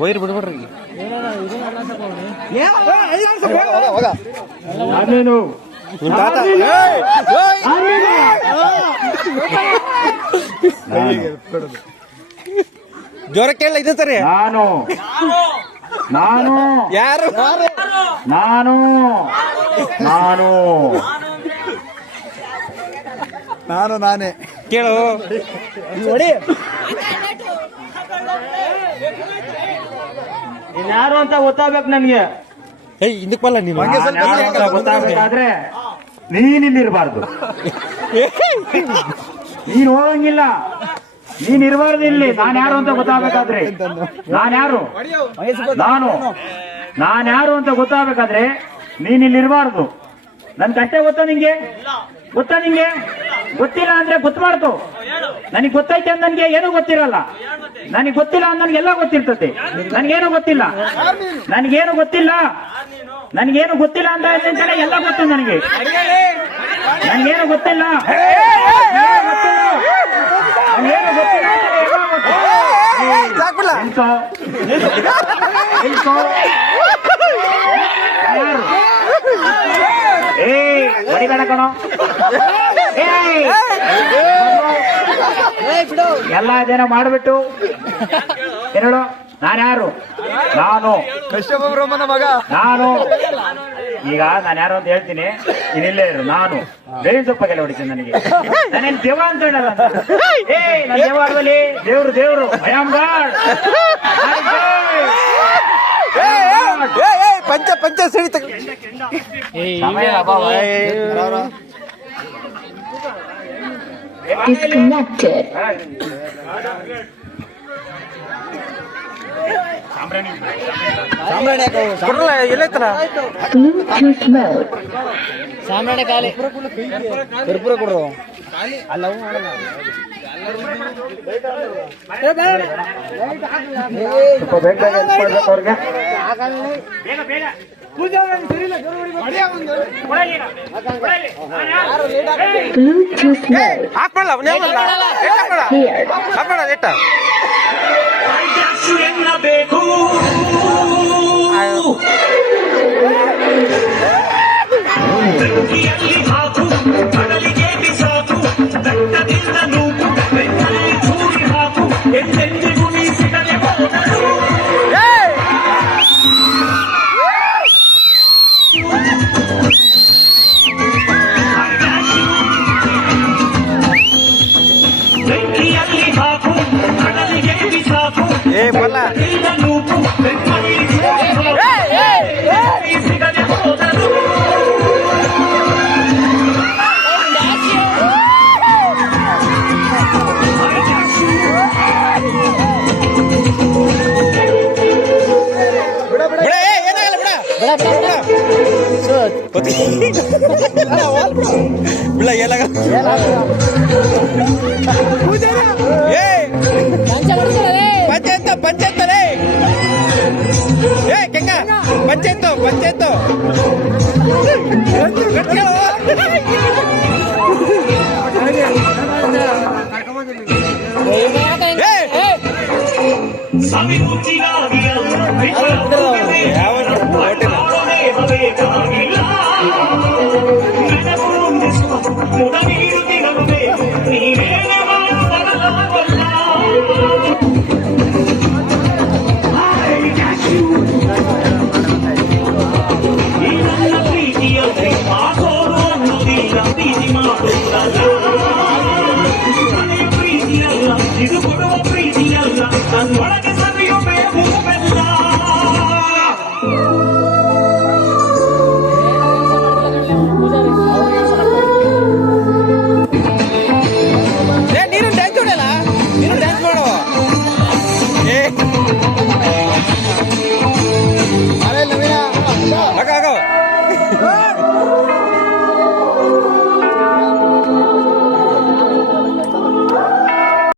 Wire ಬಿಡ್ಬಿಡ್ರಿ ಜೋರ ಕೇಳ ಇದೆ ಸರಿ. ನಾನು ಯಾರು ನಾನು ನಾನು ನಾನು ನಾನೇ ಕೇಳು. ಯಾರು ಅಂತ ಗೊತ್ತಾಗ್ಬೇಕು ನನ್ಗೆ. ಇದಕ್ ಬಲ್ಲ ನೀನು ಗೊತ್ತಾಗಬೇಕಾದ್ರೆ ನೀನಿಲ್ಲಿರ್ಬಾರ್ದು, ನೀನ್ ಹೋಗಂಗಿಲ್ಲ, ನೀನ್ ಇರಬಾರ್ದು ಇಲ್ಲಿ. ನಾನು ಯಾರು ಅಂತ ಗೊತ್ತಾಗಬೇಕಾದ್ರೆ ನಾನು ಯಾರು ಅಂತ ಗೊತ್ತಾಗಬೇಕಾದ್ರೆ ನೀನ್ ಇಲ್ಲಿ ಇರಬಾರ್ದು. ನನ್ ಕಷ್ಟೇ ಗೊತ್ತಾ ನಿಂಗೆ? ಗೊತ್ತಿಲ್ಲ ಅಂದ್ರೆ ಗೊತ್ತಬಾರ್ದು. ನನಗೆ ಗೊತ್ತೈತೆ ಅಂತ ನನ್ಗೆ ಏನೂ ಗೊತ್ತಿರಲ್ಲ. ನನಗೆ ಗೊತ್ತಿಲ್ಲ ಅಂತ ನನ್ಗೆಲ್ಲ ಗೊತ್ತಿರ್ತದೆ. ನನ್ಗೇನು ಗೊತ್ತಿಲ್ಲ ಅಂತ ಹೇಳ್ತೇನೆ. ಎಲ್ಲ ಗೊತ್ತು ನನಗೆ. ನನ್ಗೇನು ಗೊತ್ತಿಲ್ಲ ಹೊಡಿಬೇಡ ಕಣೋ. ಎಲ್ಲ ಜನ ಮಾಡ್ಬಿಟ್ಟು ಹೇಳು, ನಾನ್ಯಾರು? ನಾನು ಕಶ್ಯಪಬ್ರಹ್ಮನ ಮಗ. ನಾನು ಈಗ ನಾನು ಯಾರು ಅಂತ ಹೇಳ್ತೀನಿ, ಇನ್ನಿಲ್ಲೇ ಇರು. ನಾನು ಬೇವಿನ ಸೊಪ್ಪಾಗೆಲ್ಲ ಹೊಡಿತೀನಿ. ನನಗೆ ನಾನೇನು ದೇವ ಅಂತ ಹೇಳಲ್ಲ. ನಾನು ದೇವ ಆಡ್ದಲ್ಲಿ ದೇವ್ರು ಐ ಆಮ್ ಗಾಡ್. ಪಂಚ ಸರಿ ಸಮಯ ಅಭಾವ. Disconnected. ಕೊಡಲ್ಲ ಎಲ್ಲೈತಲ್ಲ Bluetooth mode. ಸಾಂಬ್ರಾಣಿ ಖಾಲಿ ಕರ್ಪೂರ ಕೊಡ್ರು ಅಲ್ಲ ಅವ್ರಿಗೆ Bluetooth mode. ಹಾಕ್ಬೇಡ ಹಾಕ್ಬೇಡ ಎಟ್ಟ ಏ ಬಲ್ಲ ಬಿಳ ಎಲ್ಲ ಪಂಚಾಯತ್ ಏ ಕೆಂಗ ಪಂಚಾಯತ್ ಇದು